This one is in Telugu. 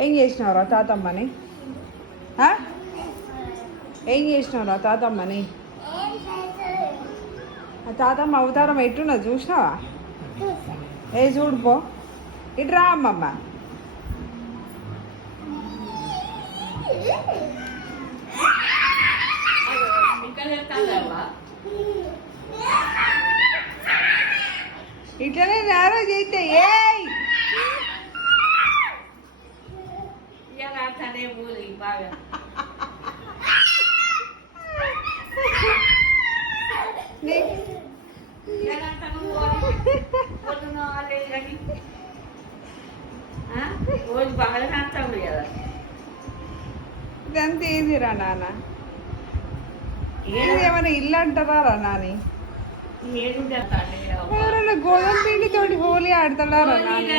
ఏం చేసినావురా తాతమ్మని? ఏం చేసినావురా తాతమ్మని? ఆ తాతమ్మ అవతారం ఎట్టున్నా చూసినావా? ఏ చూడుపో, ఇటు రా అమ్మమ్మ. ఇట్లనే నేరో చేస్తే ఏయ్ బాగా రోజు బాగా కాస్తాడు కదా. ఇదంతా ఏందిరా నాన్న? ఏమైనా ఇల్లు అంటారా రా నాని? ఏడు ఎవరైనా గోధుమ పిండితోటి హోలీ ఆడతాడా రా నాని?